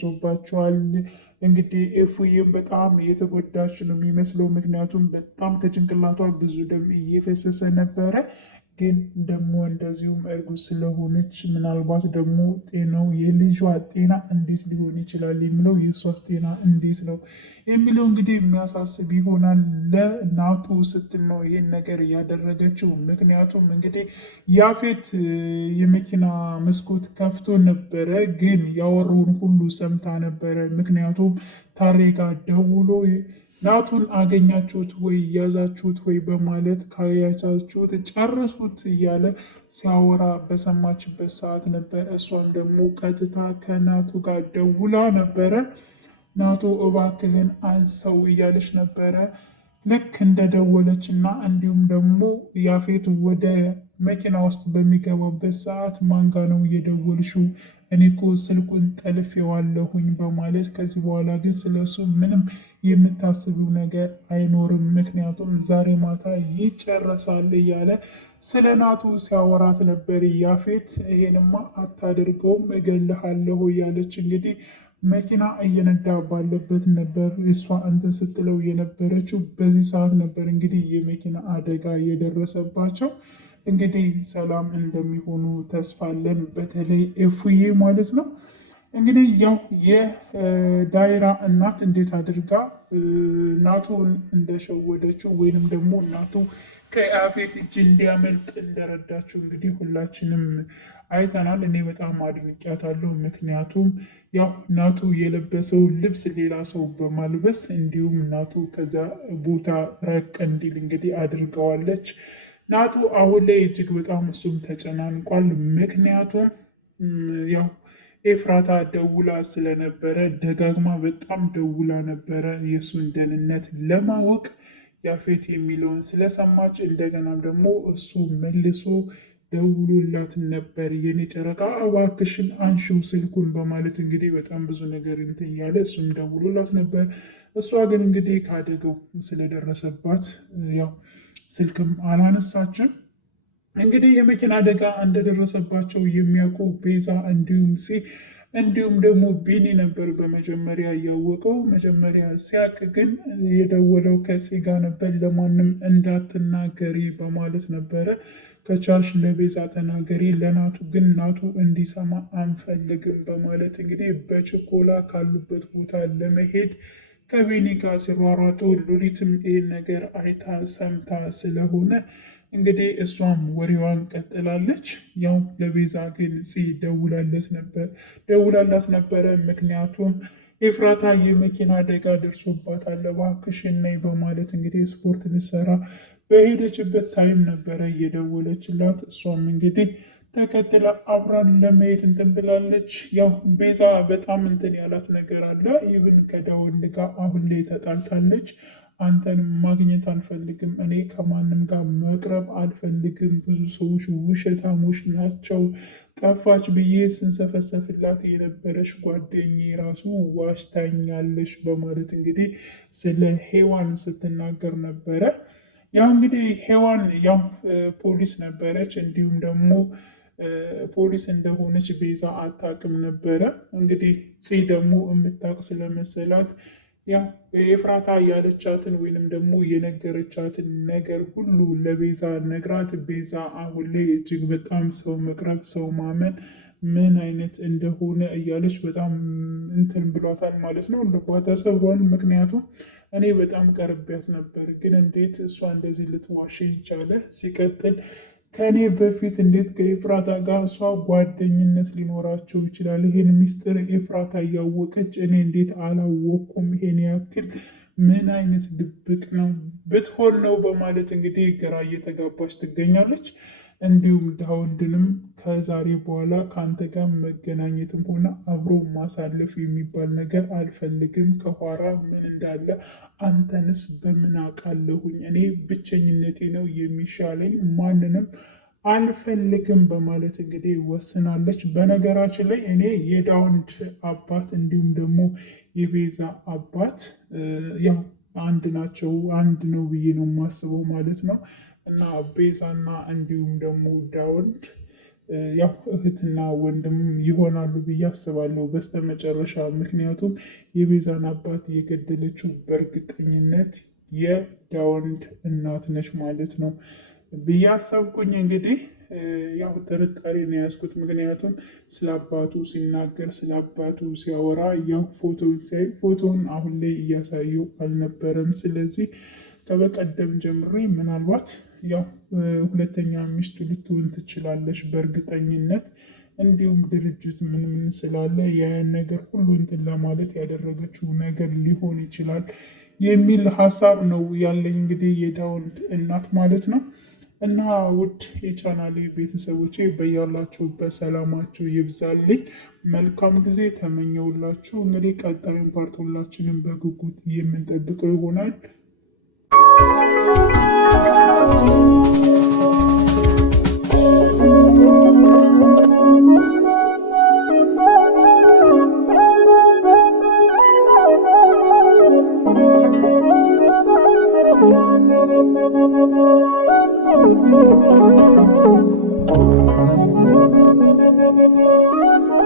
ሶባቸዋል። እንግዲህ ኤፉዬም በጣም እየተጎዳች ነው የሚመስለው፣ ምክንያቱም በጣም ከጭንቅላቷ ብዙ ደም እየፈሰሰ ነበረ። ግን ደግሞ እንደዚሁም እርጉዝ ስለሆነች ምናልባት ደግሞ ጤናው የልጇ ጤና እንዴት ሊሆን ይችላል የሚለው የእሷስ ጤና እንዴት ነው የሚለው እንግዲህ የሚያሳስብ ይሆናል። ለናቱ ስትል ነው ይሄን ነገር ያደረገችው። ምክንያቱም እንግዲህ ያፌት የመኪና መስኮት ከፍቶ ነበረ፣ ግን ያወራውን ሁሉ ሰምታ ነበረ። ምክንያቱም ታሬ ጋር ደውሎ ናቱን አገኛችሁት ወይ ያዛችሁት ወይ በማለት ካያቻችሁት ጨርሱት እያለ ሲያወራ በሰማችበት ሰዓት ነበር። እሷም ደግሞ ቀጥታ ከናቱ ጋር ደውላ ነበረ። ናቱ እባክህን አንሰው እያለች ነበረ። ልክ እንደደወለች እና እንዲሁም ደግሞ ያፌት ወደ መኪና ውስጥ በሚገባበት ሰዓት ማንጋ ነው እየደወልሽው? እኔ እኮ ስልኩን ጠልፌዋለሁኝ በማለት ከዚህ በኋላ ግን ስለሱ ምንም የምታስቢው ነገር አይኖርም፣ ምክንያቱም ዛሬ ማታ ይጨረሳል እያለ ስለ ናቱ ሲያወራት ነበር ያፌት። ይሄንማ አታደርገውም እገልሃለሁ እያለች እንግዲህ መኪና እየነዳ ባለበት ነበር እሷ እንትን ስትለው የነበረችው። በዚህ ሰዓት ነበር እንግዲህ የመኪና አደጋ የደረሰባቸው። እንግዲህ ሰላም እንደሚሆኑ ተስፋ አለን። በተለይ ኤፉዬ ማለት ነው። እንግዲህ ያው የዳይራ እናት እንዴት አድርጋ ናቱን እንደሸወደችው ወይንም ደግሞ እናቱ ከያፌት እጅ እንዲያመልጥ እንደረዳችው እንግዲህ ሁላችንም አይተናል። እኔ በጣም አድንቂያታለሁ። ምክንያቱም ያው ናቱ የለበሰው ልብስ ሌላ ሰው በማልበስ እንዲሁም ናቱ ከዛ ቦታ ረቅ እንዲል እንግዲህ አድርገዋለች። ናቱ አሁን ላይ እጅግ በጣም እሱም ተጨናንቋል። ምክንያቱም ያው ኤፍራታ ደውላ ስለነበረ ደጋግማ በጣም ደውላ ነበረ የእሱን ደህንነት ለማወቅ ያፌት የሚለውን ስለሰማች፣ እንደገና ደግሞ እሱ መልሶ ደውሎላት ነበር። የኔ ጨረቃ እባክሽን አንሺው ስልኩን በማለት እንግዲህ በጣም ብዙ ነገር እንትን እያለ እሱም ደውሎላት ነበር። እሷ ግን እንግዲህ ካደገው ስለደረሰባት ያው ስልክም አላነሳችም። እንግዲህ የመኪና አደጋ እንደደረሰባቸው የሚያውቁ ቤዛ እንዲሁም ደግሞ ቢኒ ነበር በመጀመሪያ እያወቀው። መጀመሪያ ሲያቅ ግን የደወለው ከጽ ጋር ነበር። ለማንም እንዳትናገሪ በማለት ነበረ። ከቻልሽ ለቤዛ ተናገሪ፣ ለናቱ ግን ናቱ እንዲሰማ አንፈልግም በማለት እንግዲህ በችኮላ ካሉበት ቦታ ለመሄድ ከቢኒ ጋር ሲሯሯጡ፣ ሉሊትም ይህን ነገር አይታ ሰምታ ስለሆነ እንግዲህ እሷም ወሬዋን ቀጥላለች። ያው ለቤዛ ግን ደውላላት ነበረ። ምክንያቱም ኤፍራታ የመኪና አደጋ ደርሶባታል እባክሽን ነይ በማለት እንግዲህ ስፖርት ልትሰራ በሄደችበት ታይም ነበረ እየደወለችላት። እሷም እንግዲህ ተከትላ አብራን ለመሄድ እንትን ብላለች። ያው ቤዛ በጣም እንትን ያላት ነገር አለ። ይብን ከዳውድ ጋር አሁን ላይ ተጣልታለች። አንተንም ማግኘት አልፈልግም፣ እኔ ከማንም ጋር መቅረብ አልፈልግም፣ ብዙ ሰዎች ውሸታሞች ናቸው፣ ጠፋች ብዬ ስንሰፈሰፍላት የነበረች ጓደኛዬ ራሱ ዋሽታኛለች በማለት እንግዲህ ስለ ሔዋን ስትናገር ነበረ። ያው እንግዲህ ሔዋን ያው ፖሊስ ነበረች፣ እንዲሁም ደግሞ ፖሊስ እንደሆነች ቤዛ አታውቅም ነበረ። እንግዲህ ፂ ደግሞ የምታውቅ ስለመሰላት ያው ኤፍራታ ያለቻትን ወይንም ደግሞ የነገረቻትን ነገር ሁሉ ለቤዛ ነግራት፣ ቤዛ አሁን ላይ እጅግ በጣም ሰው መቅረብ ሰው ማመን ምን አይነት እንደሆነ እያለች በጣም እንትን ብሏታል ማለት ነው። ልቧ ተሰብሯል። ምክንያቱም እኔ በጣም ቀርቢያት ነበር፣ ግን እንዴት እሷ እንደዚህ ልትዋሽ ይቻለ? ሲቀጥል ከእኔ በፊት እንዴት ከኤፍራታ ጋር እሷ ጓደኝነት ሊኖራቸው ይችላል? ይሄን ሚስጥር ኤፍራታ እያወቀች እኔ እንዴት አላወቅኩም? ይሄን ያክል ምን አይነት ድብቅ ነው ብትሆን ነው በማለት እንግዲህ ግራ እየተጋባች ትገኛለች። እንዲሁም ዳውንድንም ከዛሬ በኋላ ከአንተ ጋር መገናኘትም ሆነ አብሮ ማሳለፍ የሚባል ነገር አልፈልግም። ከኋላ ምን እንዳለ አንተንስ በምን አውቃለሁኝ? እኔ ብቸኝነቴ ነው የሚሻለኝ፣ ማንንም አልፈልግም በማለት እንግዲህ ወስናለች። በነገራችን ላይ እኔ የዳውንድ አባት እንዲሁም ደግሞ የቤዛ አባት ያው አንድ ናቸው፣ አንድ ነው ብዬ ነው የማስበው ማለት ነው። እና ቤዛና እንዲሁም ደግሞ ዳውድ ያው እህትና ወንድም ይሆናሉ ብዬ አስባለሁ በስተመጨረሻ። ምክንያቱም የቤዛን አባት የገደለችው በእርግጠኝነት የዳውንድ እናት ነች ማለት ነው ብዬ አሰብኩኝ። እንግዲህ ያው ጥርጣሬ ነው የያዝኩት። ምክንያቱም ስለ አባቱ ሲናገር ስለ አባቱ ሲያወራ ያው ፎቶውን ሲያይ ፎቶውን አሁን ላይ እያሳዩ አልነበረም። ስለዚህ ከበቀደም ጀምሬ ምናልባት ያው ሁለተኛ ሚስቱ ልትሆን ትችላለች በእርግጠኝነት። እንዲሁም ድርጅት ምን ስላለ ያን ነገር ሁሉ እንትን ለማለት ያደረገችው ነገር ሊሆን ይችላል የሚል ሀሳብ ነው ያለኝ። እንግዲህ የዳውንድ እናት ማለት ነው። እና ውድ የቻናሌ ቤተሰቦቼ በያላችሁበት ሰላማችሁ ይብዛልኝ። መልካም ጊዜ ተመኘውላችሁ። እንግዲህ ቀጣዩን ፓርት ሁላችንም በጉጉት የምንጠብቀው ይሆናል። Thank you.